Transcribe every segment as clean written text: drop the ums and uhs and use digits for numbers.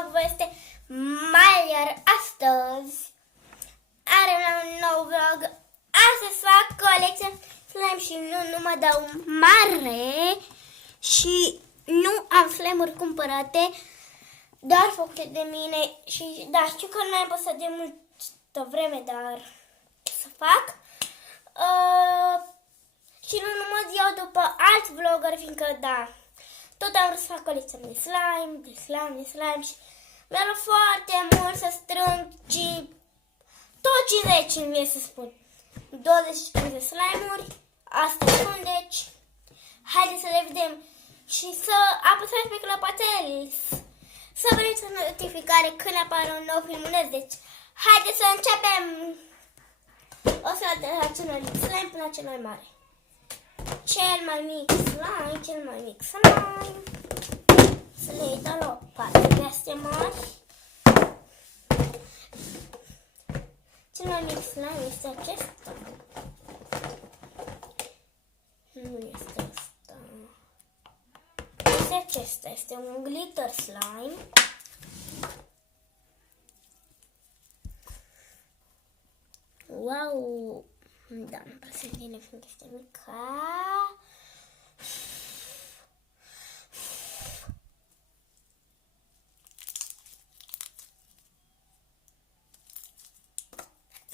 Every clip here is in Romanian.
fac poveste mai, iar astăzi are un nou vlog. Astăzi fac colecția slime și nu mă dau mare și nu am slime-uri cumpărate, doar făcute de mine și da, știu că nu am păsat de multă vreme, dar să fac. Și nu mă iau după alți vlogger, fiindcă da, tot am vrut să fac colecția de slime și mi-a luat foarte mult să strâng și tot 50 îmi vie să spun. 25 de slime-uri, astea sunt, deci haideți să le vedem și să apăsați pe clopoțel, să vedeți o notificare când apare un nou filmuleț. Deci haideți să începem. O să de la cel mai mic slime până la cel mai mare. Cel mai mic slime. Să le dau la o parte de astea mari. Cel mai mic slime este acesta. Nu este asta. Este acesta. Este un glitter slime. Wow! Da, nu prea se vine fiindcă este mica.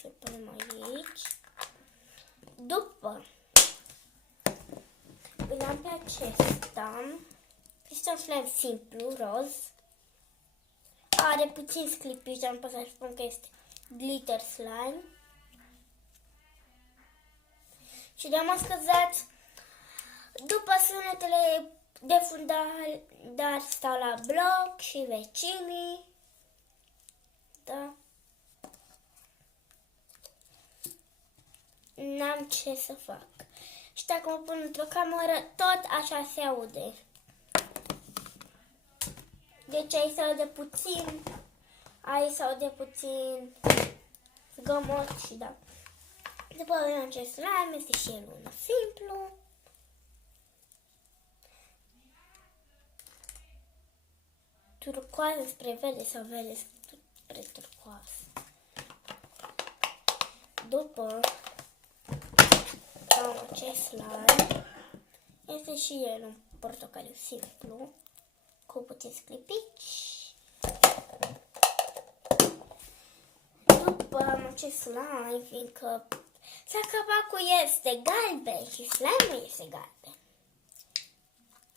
Să punem aici. După îl am pe acesta. Este un slime simplu, roz. Are puțin sclipici, am pus să spun că este glitter slime. Și de-am scăzat după sunetele de fundal, dar stau la bloc și vecinii. Da. N-am ce să fac. Și dacă mă pun într-o cameră, tot așa se aude. Deci aici se aude puțin, aici se aude puțin zgomot și da. După avem acest slime, este și el unul simplu. Turcoază spre verde sau verde spre turcoază. După am acest slime, este și el un portocaliu simplu, cu puțin sclipici. După am acest slime, fiindcă capacul este galben și slime-ul este galben.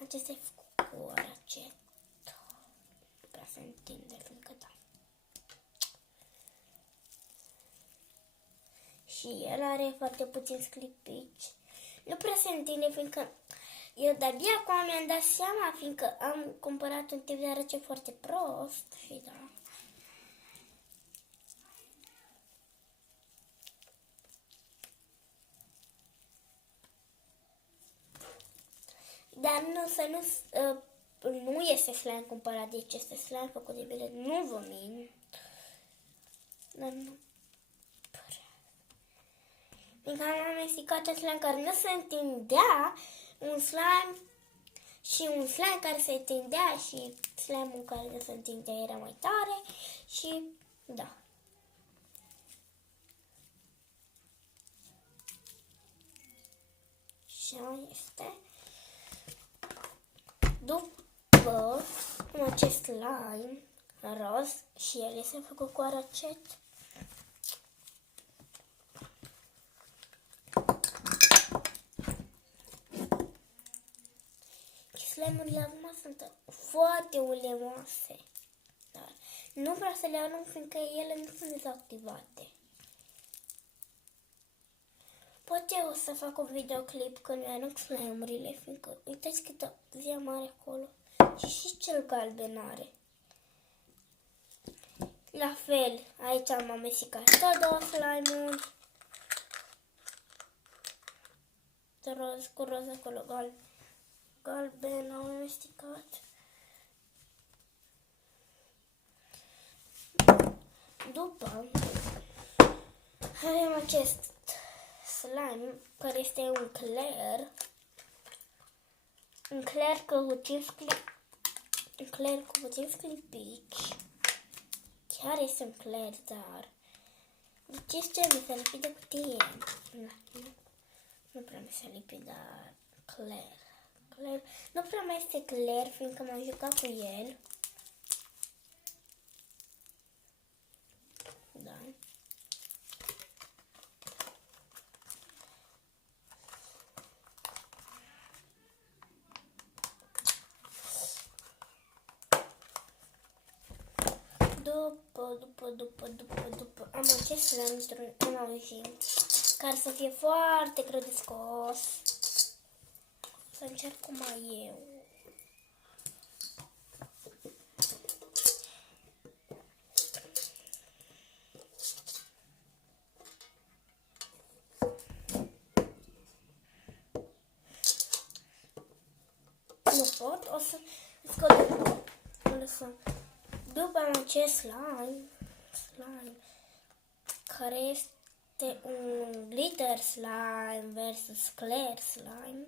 Acesta e făcut cu aracet. Nu prea se întinde, fiindcă da. Și el are foarte puțin sclipici. Nu prea se întinde, fiindcă eu de-abia acum mi-am dat seama, fiindcă am cumpărat un tip de aracet foarte prost și da. Dar nu este slime cumpărat, deci este slime făcut de bine, nu vă mint. Dar nu prea. Fiindcă am amestecat un slime care nu se întindea, un slime și un slime care se întindea și slime-ul care nu se întindea era mai tare și da. Așa este. După acest slime roz și el este făcut cu aracet. Slime-urile acum sunt foarte ulemoase, dar nu vreau să le arunc fiindcă ele nu sunt dezactivate. Poate o să fac un videoclip când mi-arunc slime-urile, fiindcă uitați câtă zi mare acolo. Și cel galben are. La fel, aici am amestecat tot două slime-uri. Roz cu roz acolo, galben am amestecat. După avem acest slime care este un clear căutin un cler cu puțin sclipici. Chiar este un cler, dar de ce trebuie să lipi de cutie? Nu prea mi s-a lipit, dar cler. Nu prea mai este cler, fiindcă m-am jucat cu el. Da. După am acest slime într-un auzit care să fie foarte greu de scos. Să încerc cum mai eu. Nu pot, o să scot. După acest slime care este un glitter slime versus clear slime.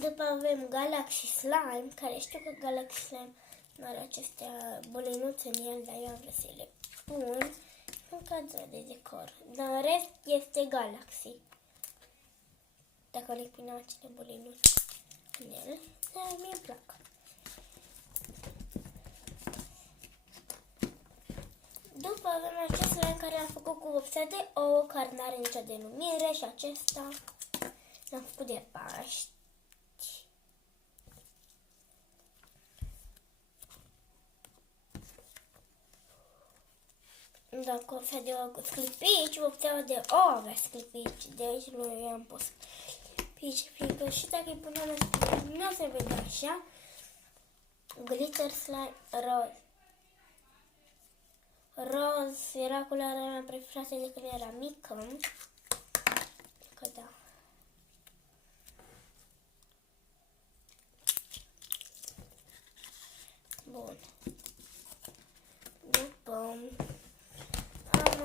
După avem Galaxy Slime, care știu că Galaxy Slime are acestea bolinuțe în el, dar eu am vrut să le pun în cadru de decor. Dar în rest este Galaxy. Dacă le punem acele bolinuțe în el, dar mie îmi plac. După avem acest slime care l-am făcut cu vopsea de ouă, care nu are nicio denumire, și acesta l-am făcut de Paști. Dacă vopsea de ouă cu sclipici, vopseaua de ouă avea sclipici, deci nu i-am pus sclipici, fiindcă și dacă îi punem nu se vede așa. Glitter slime roz. Roz era culoarea mea preferată de când era mică. Că da. Bun. După am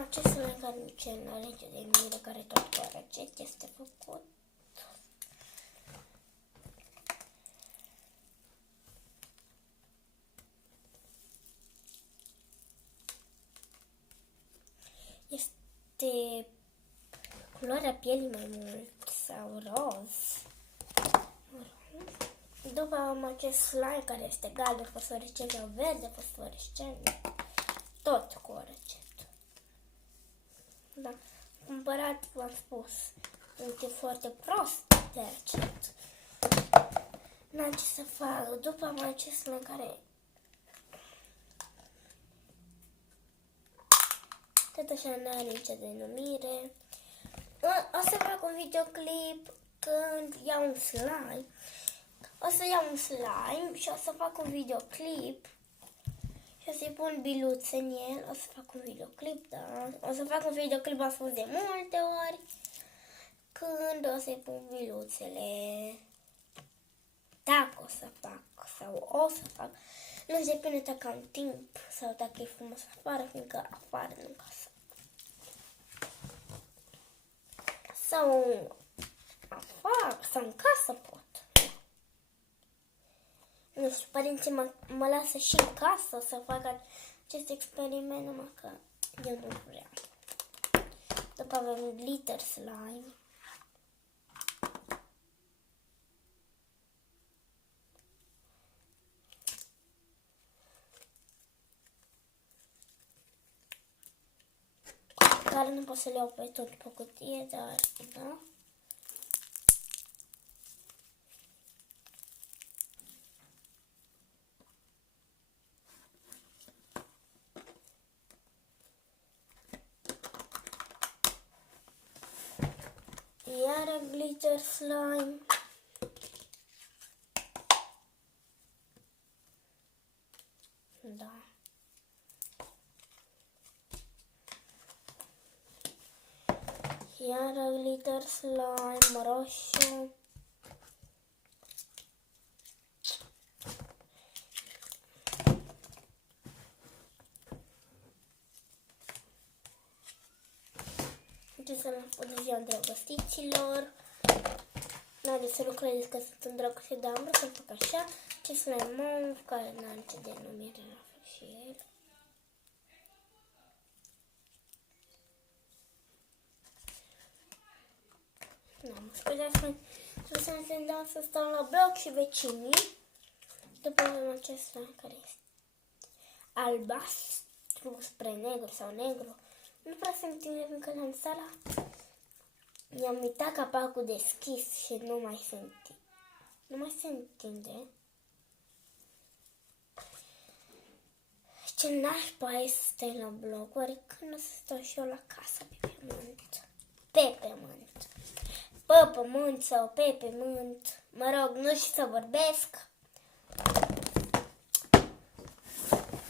acest slime care nici nu are nicio denumire, care tot cu răcet este făcut. Este culoarea pielii mai mult sau roz. După am acest slime care este galben, fosforescent sau verde, fosforescent. Tot cu răcet. Da. Cumpărat, v-am spus, este foarte prost de răcet. N-am ce să fac. După am acest slime care tot așa nu are nicio denumire. O să fac un videoclip când iau un slime. O să iau un slime și o să fac un videoclip și o să-i pun biluțe în el. O să fac un videoclip, da. O să fac un videoclip, am spus de multe ori, când o să-i pun biluțele. Dacă o să fac sau o să fac. Nu se depinde dacă am timp sau dacă e frumos afară, fiindcă afară nu casă. Sau afară, sau în casă pot. Nu știu, părinții mă lasă și în casă să fac acest experiment, numai că eu nu vreau. După avem glitter slime. Care nu pot să le iau pe tot pe cutie, dar da. Iar glitter slime. Da. Iar glitter slime roșu. ce să la ziua îndrăgostiților. N-aveți să nu credeți că sunt îndrăgostit, dar am vrut să-l fac așa. Ce slime mov, care n-are nicio denumire, la fel și el. Mă scuzați, să ne gândeam să stau la bloc și vecinii. După avem acest slime care este albastru spre negru sau negru. Nu prea se întinde încă la sala. Mi-am uitat capacul deschis și nu mai se întinde. Nu mai se întinde. Ce nașpa e să stai la bloc. Oare când o să stau și eu la casă pe pământ? Pe pământ. Pe pământ sau pe pământ. Mă rog, nu știu să vorbesc.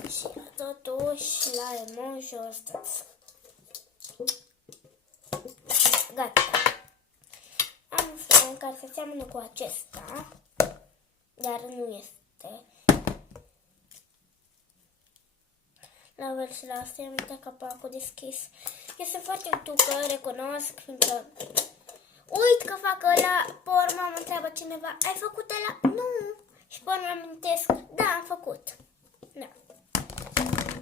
Și totuși la emojiul ăsta. Gata. Am un slime care se seamănă cu acesta, dar nu este. La fel și la asta i-am uitat capacul deschis. Este foarte utucă, recunosc, fiindcă uit că fac ăla, pe urmă mă întreabă cineva, ai făcut ăla? Nu! Și pe urmă îmi amintesc, da, am făcut. Da.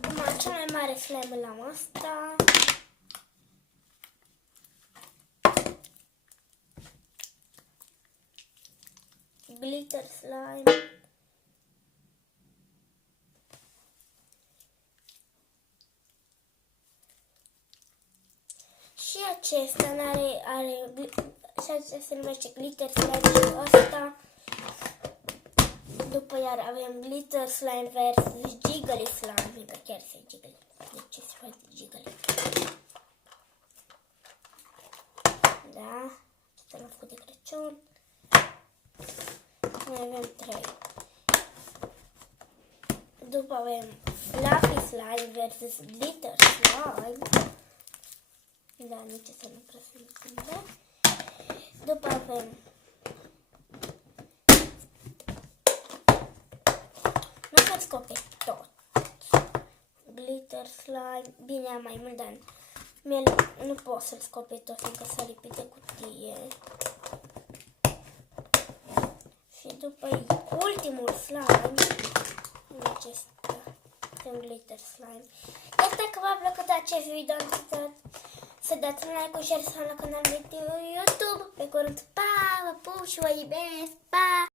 Acum, cel mai mare slime îl am asta. Glitter slime. Și acesta și acesta se numește glitter slime și ăsta. După iar avem glitter slime versus jiggly slime, că chiar se jiggly. Deci se face jiggly. Da, acesta l-am făcut de Crăciun. Mai avem 3. După avem fluffy slime versus glitter slime. Da, nici să nu prea se întinde. După avem nu să descoperi tot. Glitter slime. Bine, am mai mult, dar nu pot să-l scoperi tot, fiindcă s-a lipit de cutie. Și după ultimul slime, acesta, un glitter slime. Iar dacă v-a plăcut acest video, să dați un like, un share sau la canalul meu de YouTube. Pe curând, pa, vă pup și vă iubesc, pa!